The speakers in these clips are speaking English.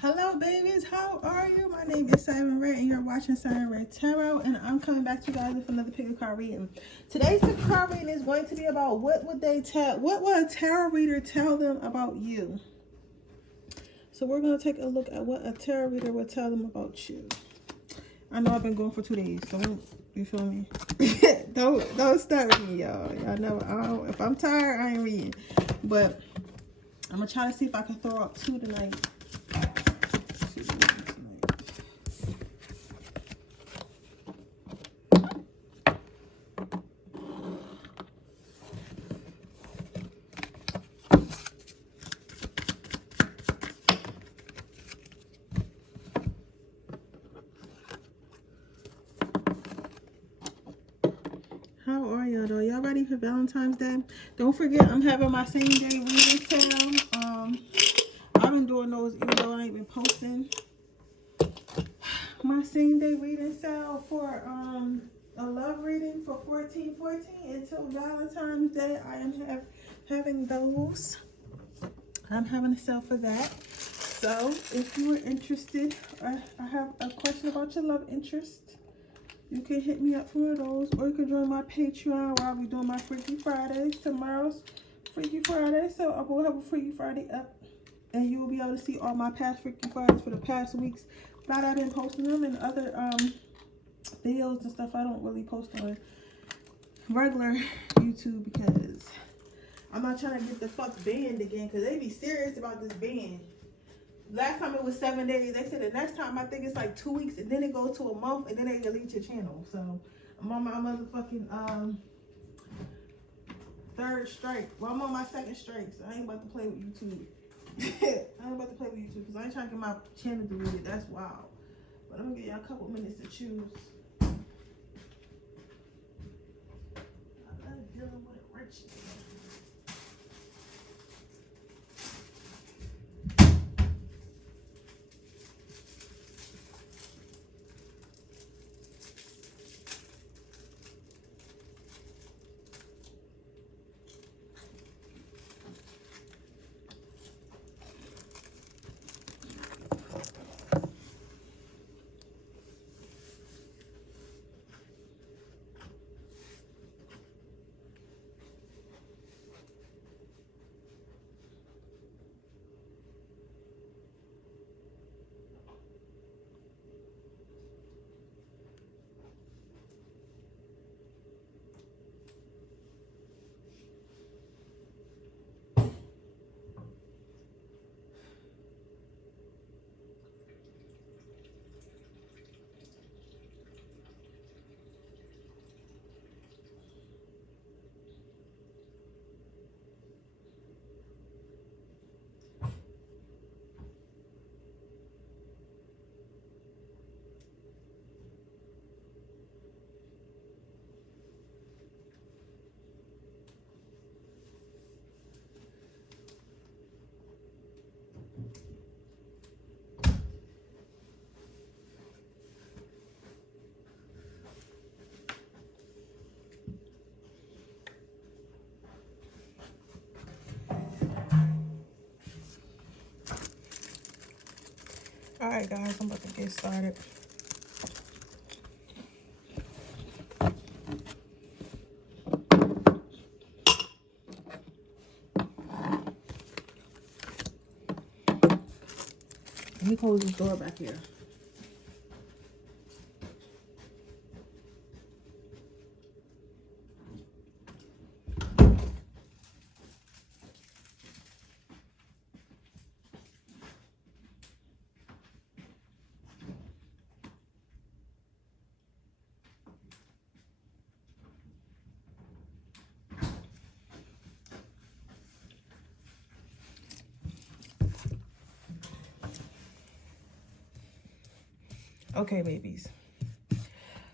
Hello babies, how are you? My name is Siren and you're watching Siren Tarot, and I'm coming back to you guys with another pick a card reading. Today's pick a card reading is going to be about what would a tarot reader tell them about you. So we're going to take a look at what a tarot reader would tell them about you. I know I've been going for 2 days, so you feel me? don't start with me, y'all. Y'all know if I'm tired, I ain't reading. But I'm gonna try to see if I can throw up 2 tonight. How are y'all though? Y'all ready for Valentine's Day? Don't forget, I'm having my same day reading sale. I've been doing those even though I ain't been posting. My same day reading sale for a love reading for $14.14 until Valentine's Day. I am having those. I'm having a sale for that. So if you are interested, I have a question about your love interest. You can hit me up for one of those, or you can join my Patreon where I'll be doing my Freaky Fridays. Tomorrow's Freaky Friday, so I will have a Freaky Friday up, and you will be able to see all my past Freaky Fridays for the past weeks. But I've been posting them and other videos and stuff I don't really post on regular YouTube because I'm not trying to get the fuck banned again, because they be serious about this ban. Last time it was 7 days. They said the next time I think it's like 2 weeks, and then it goes to a month, and then they delete your channel. So I'm on my motherfucking third strike. Well, I'm on my second strike, so I ain't about to play with YouTube. I ain't about to play with YouTube because I ain't trying to get my channel deleted. That's wild. But I'm gonna give y'all a couple minutes to choose. I love dealing with riches. All right, guys, I'm about to get started. Let me close this door back here. Okay, babies.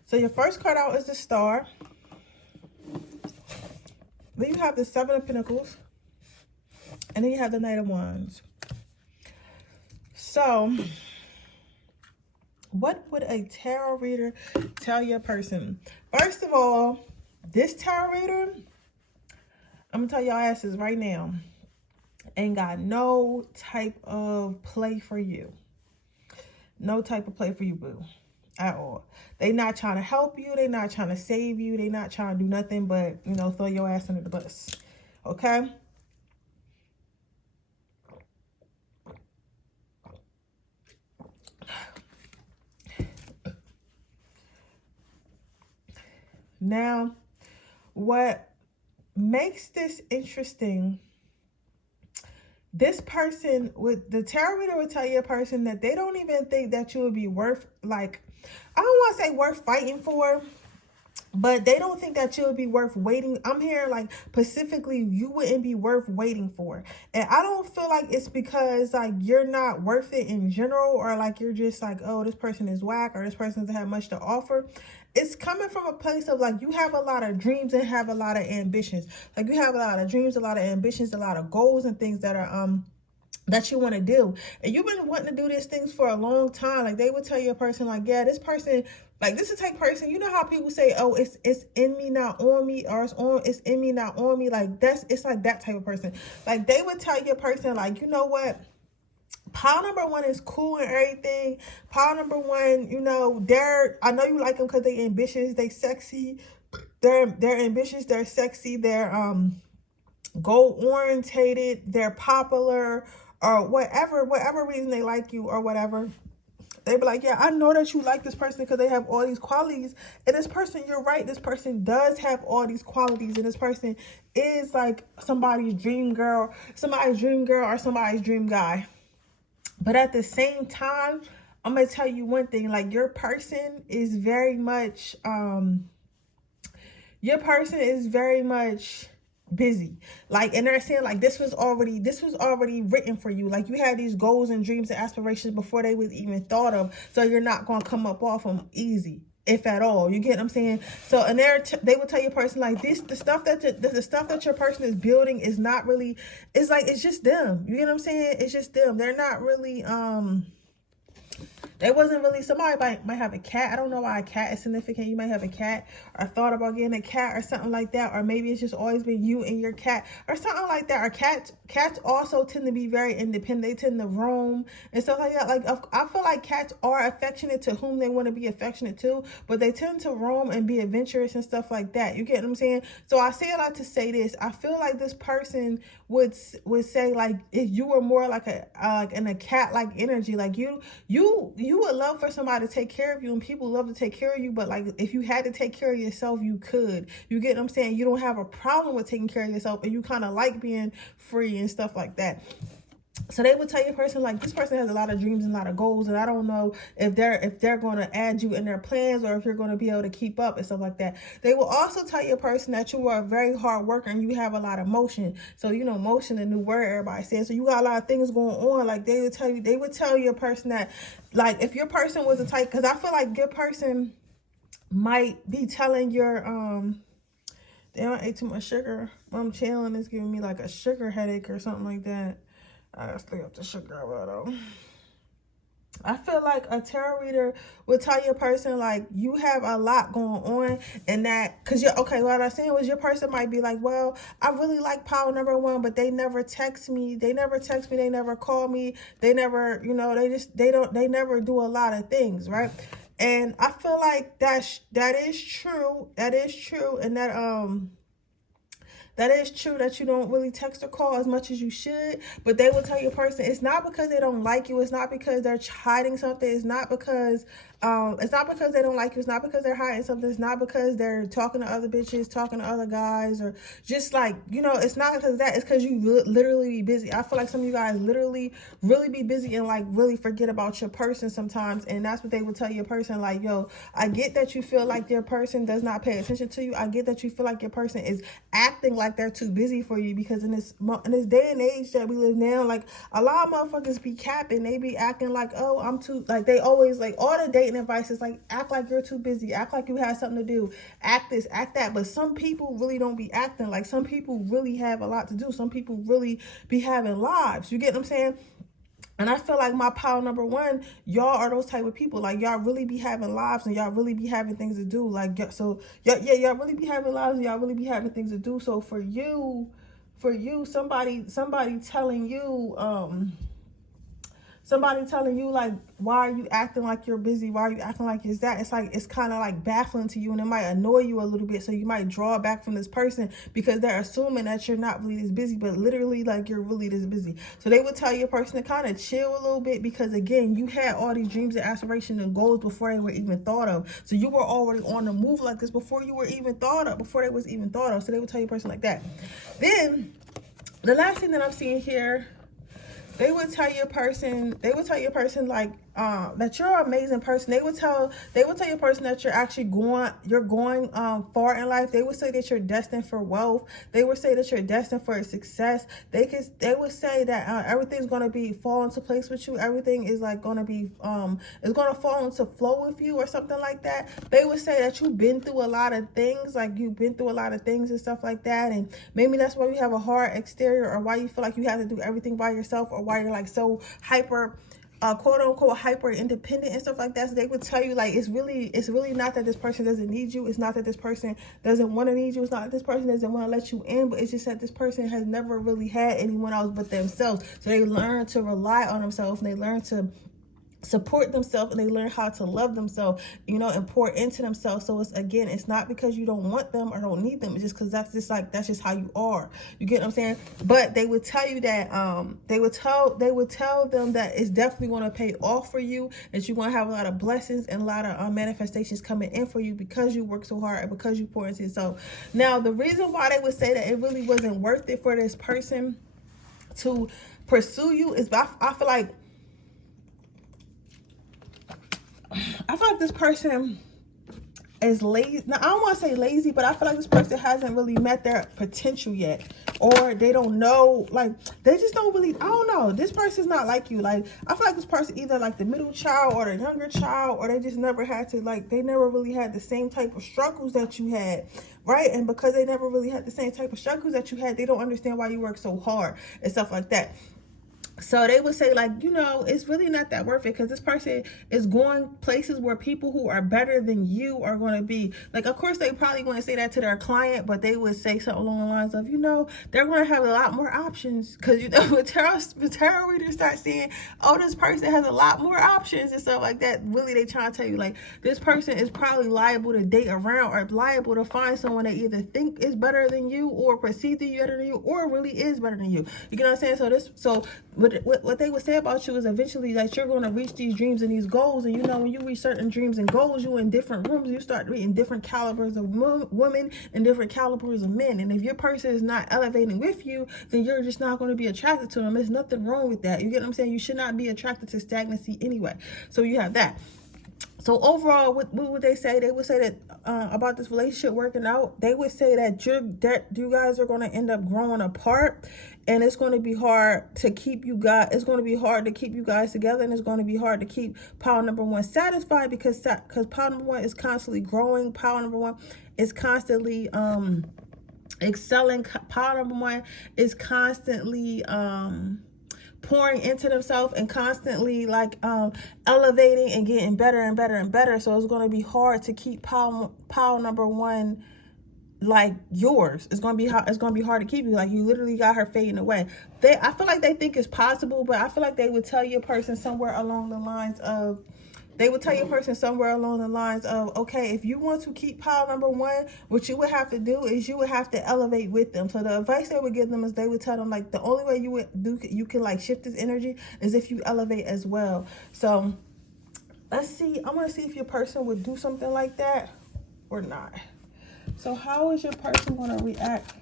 So your first card out is the Star. Then you have the Seven of Pentacles. And then you have the Knight of Wands. So, what would a tarot reader tell your person? First of all, this tarot reader, I'm going to tell y'all asses right now, ain't got no type of play for you. No type of play for you, boo. At all. They not trying to help you. They not trying to save you. They not trying to do nothing but, you know, throw your ass under the bus. Okay? Now, what makes this interesting, this person, with the tarot reader would tell you a person that they don't even think that you would be worth, like, I don't want to say worth fighting for, but they don't think that you would be worth waiting. I'm here like specifically you wouldn't be worth waiting for. And I don't feel like it's because like you're not worth it in general, or like you're just like, oh, this person is whack, or this person doesn't have much to offer. It's coming from a place of like you have a lot of dreams and have a lot of ambitions. Like you have a lot of dreams, a lot of ambitions, a lot of goals and things that are that you want to do, and you've been wanting to do these things for a long time. Like they would tell you a person like, yeah, this person, like this is a type person, you know how people say, oh, it's in me not on me, or it's in me not on me, like it's like that type of person. Like they would tell you a person like, you know what, pile number one is cool and everything. Pile number one, you know, I know you like them because they ambitious, they sexy, they're ambitious, they're sexy, they're goal orientated, they're popular, or whatever reason they like you or whatever. They be like, yeah, I know that you like this person because they have all these qualities. And this person, you're right, this person does have all these qualities. And this person is like somebody's dream girl, or somebody's dream guy. But at the same time, I'm going to tell you one thing. Like your person is very much, busy. Like, and they're saying like this was already written for you. Like you had these goals and dreams and aspirations before they was even thought of, so you're not going to come up off them easy, if at all. You get what I'm saying? So, and they would tell your person like the stuff that your person is building is not really, it's like it's just them. You get what I'm saying? It's just them. They're not really they wasn't really, somebody might have a cat. I don't know why a cat is significant. You might have a cat, or thought about getting a cat or something like that. Or maybe it's just always been you and your cat or something like that. Or cats also tend to be very independent. They tend to roam and stuff like that. Like I feel like cats are affectionate to whom they want to be affectionate to, but they tend to roam and be adventurous and stuff like that. You get what I'm saying? So I say a lot to say this. I feel like this person would say like if you were more like in a cat like energy, like you would love for somebody to take care of you, and people love to take care of you, but like if you had to take care of yourself, you could. You get what I'm saying? You don't have a problem with taking care of yourself, and you kind of like being free and stuff like that. So they would tell your person like this person has a lot of dreams and a lot of goals, and I don't know if they're going to add you in their plans, or if you're going to be able to keep up and stuff like that. They will also tell your person that you are a very hard worker and you have a lot of motion. So you know, motion, a new word everybody says. So you got a lot of things going on. Like they would tell your person that like if your person was a type, because I feel like your person might be telling your damn, I ate too much sugar. I'm chilling, it's giving me like a sugar headache or something like that. I gotta stay up the sugar though. I feel like a tarot reader would tell your person like you have a lot going on, and that because you're okay. What I was saying was your person might be like, well, I really like pile number one, but they never text me. They never call me. They never, you know, they never do a lot of things, right? And I feel like that is true. That is true, and that is true that you don't really text or call as much as you should, but they will tell your person it's not because they don't like you. It's not because they're hiding something. It's not because they don't like you. It's not because they're hiding something. It's not because they're talking to other bitches, talking to other guys, or just like, you know, it's not because of that. It's because you literally be busy. I feel like some of you guys literally really be busy and like really forget about your person sometimes. And that's what they would tell your person like, yo, I get that you feel like your person does not pay attention to you. I get that you feel like your person is acting like they're too busy for you, because in this day and age that we live now, like a lot of motherfuckers be capping. They be acting like, oh, I'm too, like they always like all the dating advice is like act like you're too busy, act like you have something to do, act this, act that. But some people really don't be acting. Like some people really have a lot to do. Some people really be having lives. You get what I'm saying? And I feel like my pile number one, y'all are those type of people. Like y'all really be having lives and y'all really be having things to do. Like so y'all really be having lives and y'all really be having things to do. So for you, somebody telling you somebody telling you like, why are you acting like you're busy? Why are you acting like it's that? It's like, it's kind of like baffling to you, and it might annoy you a little bit. So you might draw back from this person because they're assuming that you're not really this busy, but literally like you're really this busy. So they would tell your person to kind of chill a little bit, because again, you had all these dreams and aspirations and goals before they were even thought of. So you were already on the move like this before you were even thought of, before they was even thought of. So they would tell your person like that. Then the last thing that I'm seeing here, they would tell your person like that you're an amazing person. They would tell your person that you're actually going far in life. They would say that you're destined for wealth. They would say that you're destined for success. They would say that everything's going to fall into place with you. Everything is like going to be is going to fall into flow with you or something like that. They would say that you've been through a lot of things, and stuff like that, and maybe that's why you have a hard exterior, or why you feel like you have to do everything by yourself, or why you're like so hyper quote unquote hyper independent and stuff like that. So they would tell you like, it's really not that this person doesn't need you. It's not that this person doesn't want to need you. It's not that this person doesn't want to let you in, but it's just that this person has never really had anyone else but themselves. So they learn to rely on themselves, and they learn to support themselves, and they learn how to love themselves, and pour into themselves. So it's not because you don't want them or don't need them. It's just because that's just how you are. You get what I'm saying? But they would tell you that they would tell them that it's definitely going to pay off for you, that you're going to have a lot of blessings and a lot of manifestations coming in for you, because you work so hard and because you pour into yourself. Now, the reason why they would say that it really wasn't worth it for this person to pursue you is I feel like this person is lazy. Now, I don't want to say lazy, but I feel like this person hasn't really met their potential yet, or they don't know, like they just don't really, I don't know. This person's not like you. Like, I feel like this person either like the middle child or the younger child, or they just never had to, like, they never really had the same type of struggles that you had, right? And because they never really had the same type of struggles that you had, they don't understand why you work so hard and stuff like that. So they would say, like, it's really not that worth it, because this person is going places where people who are better than you are going to be. Like, of course, they probably want to say that to their client, but they would say something along the lines of, they're going to have a lot more options. Because, when tarot readers start seeing, oh, this person has a lot more options and stuff like that, really, they trying to tell you, like, this person is probably liable to date around, or liable to find someone that either think is better than you, or perceive to you better than you, or really is better than you. You get what I'm saying? What they would say about you is eventually that you're going to reach these dreams and these goals. And when you reach certain dreams and goals, you in different rooms, you start reading different calibers of women and different calibers of men. And if your person is not elevating with you, then you're just not going to be attracted to them. There's nothing wrong with that. You get what I'm saying? You should not be attracted to stagnancy anyway. So you have that. So overall, what would they say? They would say that about this relationship working out, they would say that you guys are going to end up growing apart, and it's going to be hard to keep you guys. It's going to be hard to keep you guys together, and it's going to be hard to keep pile number one satisfied, because pile number one is constantly growing. Pile number one is constantly excelling. Pile number one is constantly pouring into themselves and constantly like elevating and getting better and better and better. So it's going to be hard to keep pile number one like yours. It's going to be hard to keep you. Like, you literally got her fading away. I feel like they think it's possible, but I feel like they would tell your person somewhere along the lines of, okay, if you want to keep pile number one, what you would have to do is you would have to elevate with them. So the advice they would give them is they would tell them, like, the only way you can like shift this energy is if you elevate as well. So let's see. I'm going to see if your person would do something like that or not. So how is your person going to react?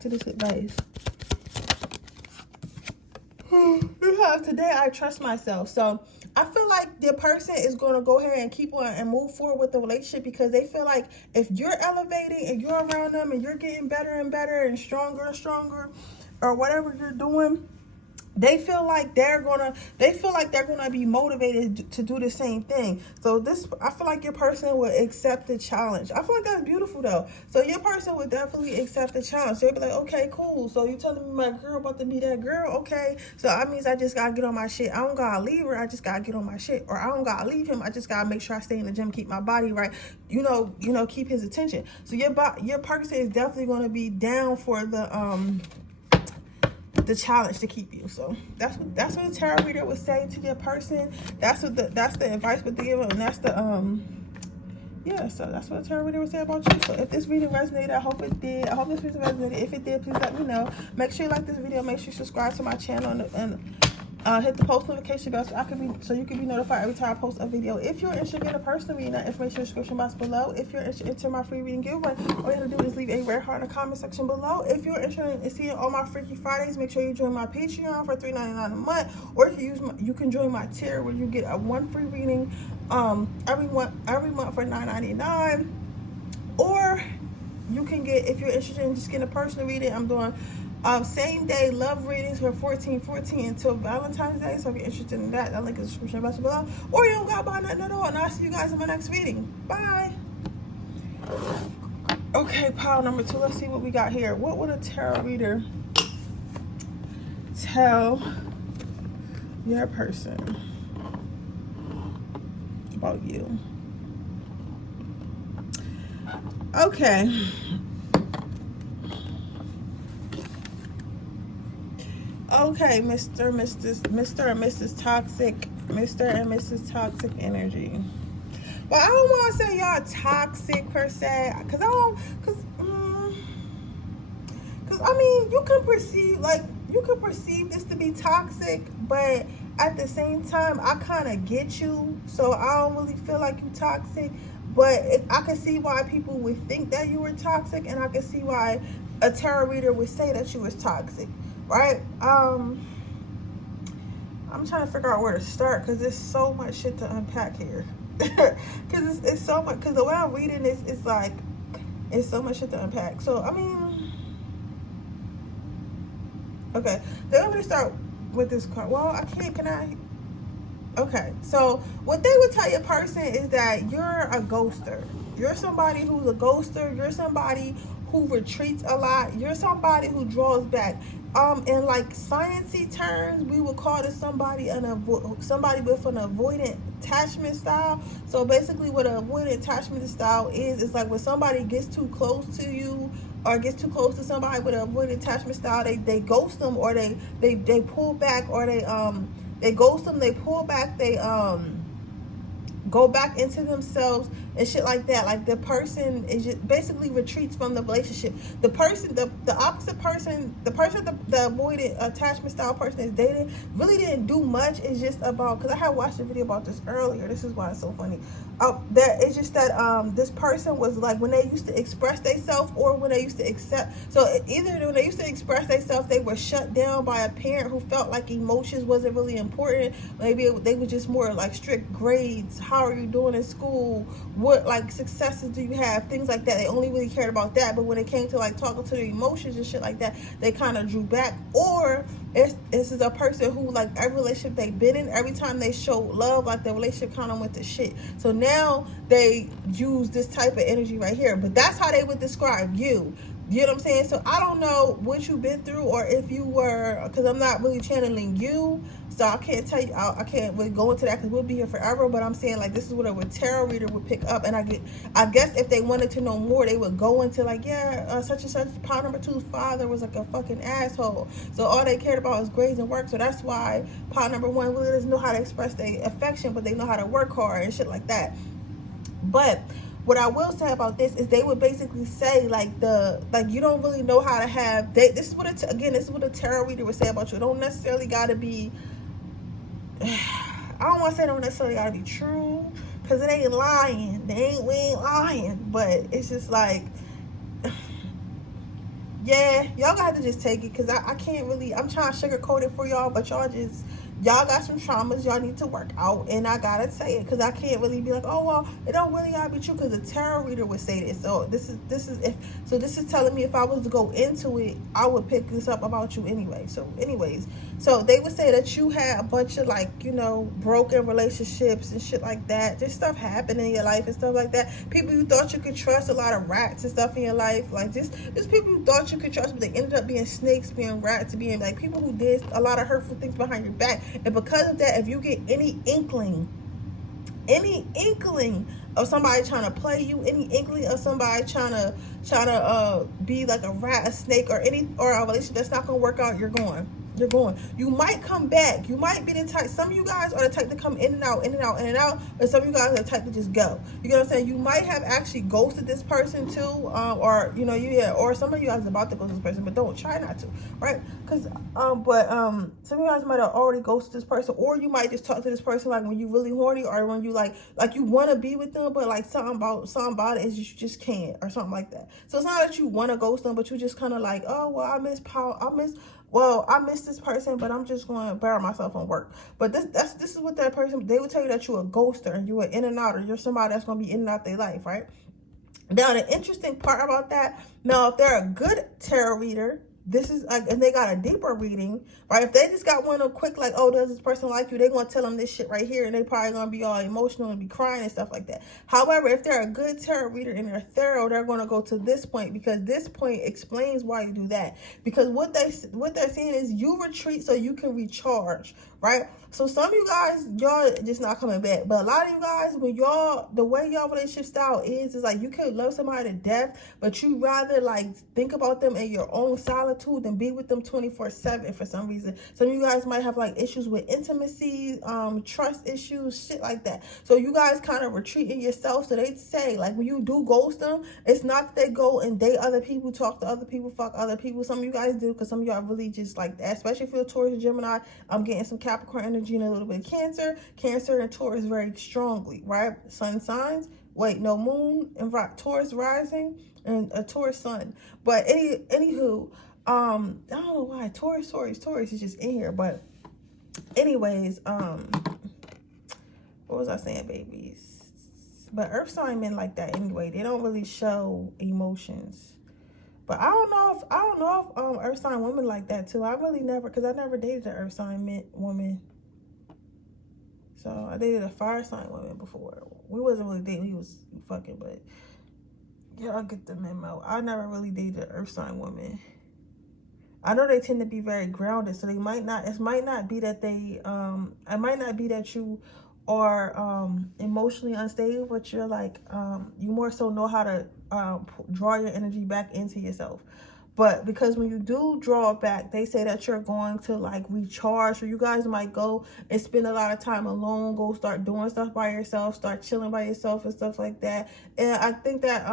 To this advice? Today I trust myself. So I feel like the person is going to go ahead and keep on and move forward with the relationship, because they feel like if you're elevating and you're around them and you're getting better and better and stronger and stronger, or whatever you're doing, they feel like they're gonna be motivated to do the same thing. So I feel like your person would accept the challenge. I feel like that's beautiful though. So your person would definitely accept the challenge. They'd be like, okay, cool. So you telling me my girl about to be that girl? Okay. So that means I just gotta get on my shit. I don't gotta leave her. I just gotta get on my shit. Or I don't gotta leave him. I just gotta make sure I stay in the gym, keep my body right. Keep his attention. So your person is definitely gonna be down for the the challenge to keep you. So that's what a tarot reader would say to your person. That's the advice would give them, and that's the yeah, so that's what a tarot reader would say about you. So if this reading resonated, I hope it did. I hope this reading resonated. If it did, please let me know. Make sure you like this video. Make sure you subscribe to my channel and hit the post notification bell so you can be notified every time I post a video. If you're interested in a personal reading, that information in the description box below. If you're interested in entering my free reading giveaway, all you have to do is leave a red heart in the comment section below. If you're interested in seeing all my Freaky Fridays, make sure you join my Patreon for $3.99 a month, or if you can join my tier where you get one free reading every month for $9.99. Or you can get, if you're interested in just getting a personal reading, I'm doing same day love readings for $14.14 until Valentine's Day. So if you're interested in that, that link is in the description box below. Or you don't got to buy nothing at all. And I'll see you guys in my next reading. Bye. Okay, pile number 2. Let's see what we got here. What would a tarot reader tell your person about you? Okay. Okay, Mr. and Mrs. Toxic energy. Well, I don't want to say y'all toxic per se, cause I mean, you can perceive this to be toxic, but at the same time, I kind of get you, so I don't really feel like you toxic. But I can see why people would think that you were toxic, and I can see why a tarot reader would say that you was toxic. Right? I'm trying to figure out where to start because there's so much shit to unpack here. Because it's so much. Because the way I'm reading this, it's like it's so much shit to unpack. So I mean, okay. Then I'm gonna start with this card. Well, I can't. Can I? Okay. So what they would tell your person is that you're a ghoster. You're somebody who's a ghoster. You're somebody who retreats a lot. You're somebody who draws back. In like sciencey terms, we would call this somebody with an avoidant attachment style. So basically what an avoidant attachment style is like when somebody gets too close to you or gets too close to somebody with an avoidant attachment style, they ghost them, or they pull back, or they ghost them, they pull back, they go back into themselves and shit like that. Like the person is just basically retreats from the relationship. The person, the opposite person, the avoided attachment style person is dating really didn't do much. It's just about, because I had watched a video about this earlier. This is why it's so funny. That it's just that this person was like, when they used to express themselves or when they used to accept, so either when they used to express themselves, they were shut down by a parent who felt like emotions wasn't really important. Maybe they were just more like strict grades. How are you doing in school? What like successes do you have? Things like that. They only really cared about that. But when it came to like talking to their emotions and shit like that, they kind of drew back. Or this is a person who, like, every relationship they've been in, every time they show love, like the relationship kind of went to shit. So now they use this type of energy right here. But that's how they would describe you. You know what I'm saying? So I don't know what you've been through, or if you were, because I'm not really channeling you, so I can't tell you, I can't really go into that because we'll be here forever. But I'm saying, like, this is what a tarot reader would pick up. And I guess if they wanted to know more, they would go into like, yeah, such and such, pile number 2's father was like a fucking asshole, so all they cared about was grades and work. So that's why pile number 1 really doesn't know how to express their affection, but they know how to work hard and shit like that. But what I will say about this is they would basically say like you don't really know how to have. This is what a tarot reader would say about you. It don't necessarily gotta be. I don't want to say it don't necessarily gotta be true, because it ain't lying. We ain't lying, but it's just like, yeah, y'all got to just take it, because I can't really. I'm trying to sugarcoat it for y'all, but y'all got some traumas y'all need to work out, and I gotta say it, because I can't really be like, oh well, it don't really gotta be true, because a tarot reader would say this. So this is telling me if I was to go into it, I would pick this up about you anyway. So anyways, so they would say that you had a bunch of, like, you know, broken relationships and shit like that. Just stuff happened in your life and stuff like that. People you thought you could trust, a lot of rats and stuff in your life, like just people you thought you could trust, but they ended up being snakes, being rats, being like people who did a lot of hurtful things behind your back. And because of that, if you get any inkling of somebody trying to play you, any inkling of somebody trying to be like a rat, a snake, or a relationship that's not gonna work out, you're going. you're going. You might come back. You might be the type, some of you guys are the type to come in and out, in and out, in and out, and some of you guys are the type to just go. You get what I'm saying? You might have actually ghosted this person too, or you know, or some of you guys are about to ghost this person, but don't try not to, right? Because some of you guys might have already ghosted this person, or you might just talk to this person like when you really horny, or when you like you want to be with them, but like something about it is you just can't, or something like that. So it's not that you want to ghost them, but you just kind of like, oh well, I miss this person, but I'm just going to bury myself on work. But this is what that person, they would tell you that you're a ghoster and you're an in and out, or you're somebody that's going to be in and out their life, right? Now, the interesting part about that, now, if they're a good tarot reader, this is like, and they got a deeper reading, right? If they just got one of quick, like, oh, does this person like you? They're going to tell them this shit right here, and they probably going to be all emotional and be crying and stuff like that. However, if they're a good tarot reader and they're thorough, they're going to go to this point, because this point explains why you do that. Because what they're saying is you retreat so you can recharge, right? So some of you guys, y'all just not coming back. But a lot of you guys, when the way y'all relationship style is like you can love somebody to death, but you rather like think about them in your own solitude than be with them 24/7 for some reason. Some of you guys might have like issues with intimacy, trust issues, shit like that. So you guys kind of retreat in yourself. So they say like when you do ghost them, it's not that they go and date other people, talk to other people, fuck other people. Some of you guys do, because some of y'all really just like that, especially if you're a Taurus, Gemini. I'm getting some Capricorn energy and a little bit of Cancer and Taurus very strongly, right? Sun signs, moon and Taurus rising and a Taurus sun. But anywho, I don't know why Taurus is just in here. But anyways, what was I saying, babies? But Earth sign men like that anyway. They don't really show emotions. But I don't know if Earth sign women like that too. I really never, because I never dated an Earth sign woman. So I dated a fire sign woman before. We wasn't really dating, he was fucking, but y'all get the memo. I never really dated an earth sign woman. I know they tend to be very grounded, so it might not be that it might not be that you are emotionally unstable, but you're like you more so know how to draw your energy back into yourself. But because when you do draw it back, they say that you're going to like recharge, or you guys might go and spend a lot of time alone, go start doing stuff by yourself, start chilling by yourself and stuff like that. And I think that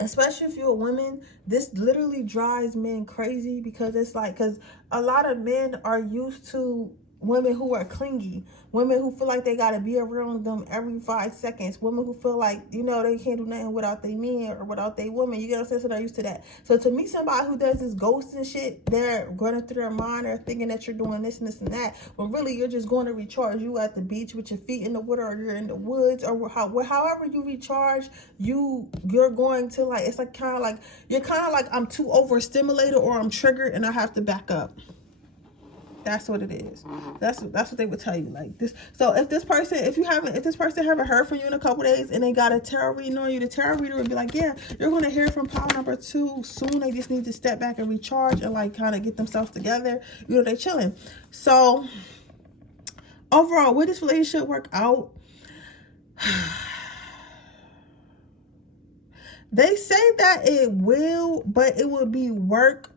especially if you're a woman, this literally drives men crazy, because it's like, because a lot of men are used to women who are clingy, women who feel like they got to be around them every 5 seconds, women who feel like, you know, they can't do nothing without their man or without their woman. You get what I'm saying? So they're used to that. So to me, somebody who does this ghosting shit, they're running through their mind, or thinking that you're doing this and this and that, when really you're just going to recharge. You at the beach with your feet in the water, or you're in the woods, or however you recharge, you're going to like, it's like kind of like, you're kind of like, I'm too overstimulated or I'm triggered and I have to back up. That's what it is. That's what they would tell you, like this. So if this person haven't heard from you in a couple days and they got a tarot reading on you, the tarot reader would be like, yeah, you're going to hear from pile number 2 soon. They just need to step back and recharge and like kind of get themselves together. You know, they chilling. So overall, will this relationship work out? They say that it will, but it will be work,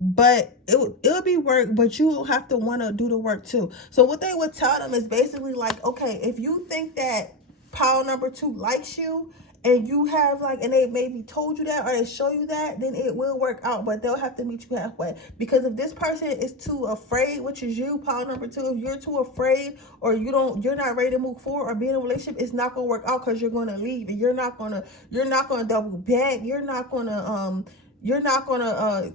but it'll be work, but you will have to want to do the work too. So what they would tell them is basically like, okay, if you think that pile number 2 likes you, and you have like, and they maybe told you that, or they show you that, then it will work out, but they'll have to meet you halfway. Because if this person is too afraid, which is you, pile number 2, if you're too afraid, or you're not ready to move forward or be in a relationship, it's not gonna work out, because you're gonna leave, and you're not gonna double back, you're not gonna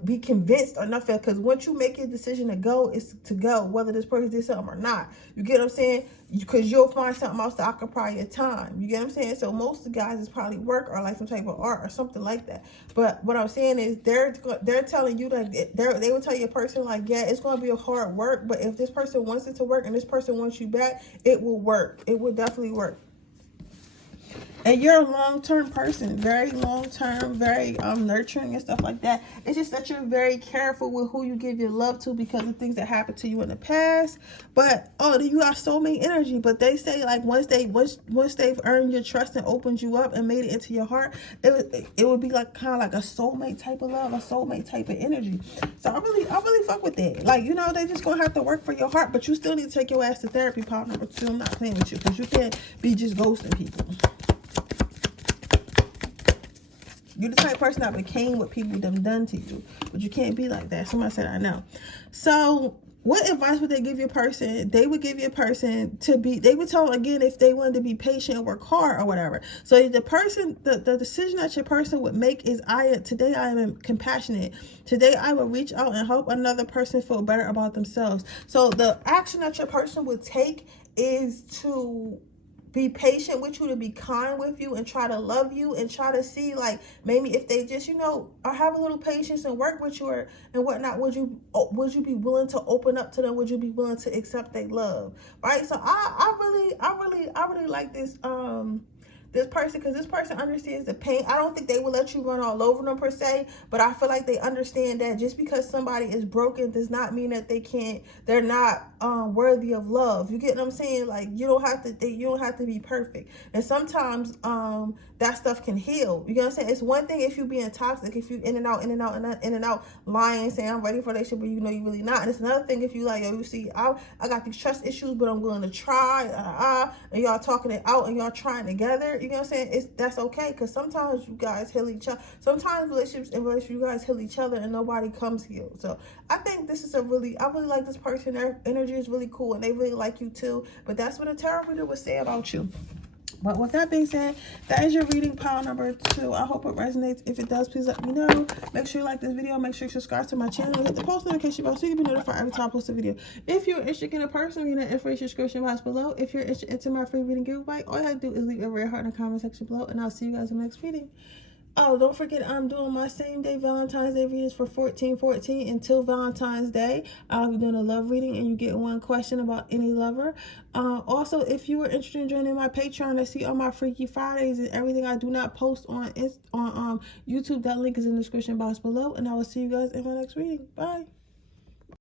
be convinced or nothing, because once you make your decision to go, it's to go, whether this person did something or not. You get what I'm saying? Because you'll find something else to occupy your time. You get what I'm saying? So most of the guys is probably work, or like some type of art or something like that. But what I'm saying is they're telling you that they will tell you a person like, yeah, it's going to be a hard work, but if this person wants it to work and this person wants you back, it will work. It will definitely work. And you're a long-term person, very long-term, very nurturing and stuff like that. It's just that you're very careful with who you give your love to because of things that happened to you in the past. But you got soulmate energy. But they say like once they've earned your trust and opened you up and made it into your heart, it would be like kind of like a soulmate type of love, a soulmate type of energy. So I really fuck with that. Like, you know, they just gonna have to work for your heart, but you still need to take your ass to therapy, pile number 2. I'm not playing with you because you can't be just ghosting people. You're the type of person that became what people done to you. But you can't be like that. Somebody said, I know. So what advice would they give you a person? They would give you a person to be, they would tell them again if they wanted to be patient and work hard or whatever. So the person, the decision that your person would make is, today I am compassionate. Today I will reach out and help another person feel better about themselves. So the action that your person would take is to be patient with you, to be kind with you, and try to love you, and try to see like maybe if they just, you know, or have a little patience and work with you and whatnot, would you be willing to open up to them? Would you be willing to accept their love? Right? So I really like this this person, because this person understands the pain. I don't think they will let you run all over them per se, but I feel like they understand that just because somebody is broken does not mean that they're not worthy of love. You get what I'm saying? Like, you don't have to be perfect. And sometimes that stuff can heal. You know what I'm saying? It's one thing if you being toxic, if you in and out, lying, saying I'm ready for a relationship, but you know you really not. And it's another thing if you like, yo, you see, I got these trust issues, but I'm willing to try, and y'all talking it out and y'all trying together. You know what I'm saying? That's okay, because sometimes you guys heal each other. Sometimes relationships you guys heal each other and nobody comes healed. So I think this is I really like this person. Their energy is really cool and they really like you too. But that's what a tarot reader would say about you. But with that being said, that is your reading, pile number 2. I hope it resonates. If it does, please let me know. Make sure you like this video. Make sure you subscribe to my channel and hit the post notification bell so you can be notified every time I post a video. If you're interested in a person, read the information description box below. If you're interested in my free reading giveaway, all you have to do is leave a red heart in the comment section below, and I'll see you guys in the next reading. Oh, don't forget, I'm doing my same day Valentine's Day readings for 14/14 until Valentine's Day. I'll be doing a love reading, and you get one question about any lover. Also, if you are interested in joining my Patreon to see all my Freaky Fridays and everything I do not post on YouTube, that link is in the description box below. And I will see you guys in my next reading. Bye.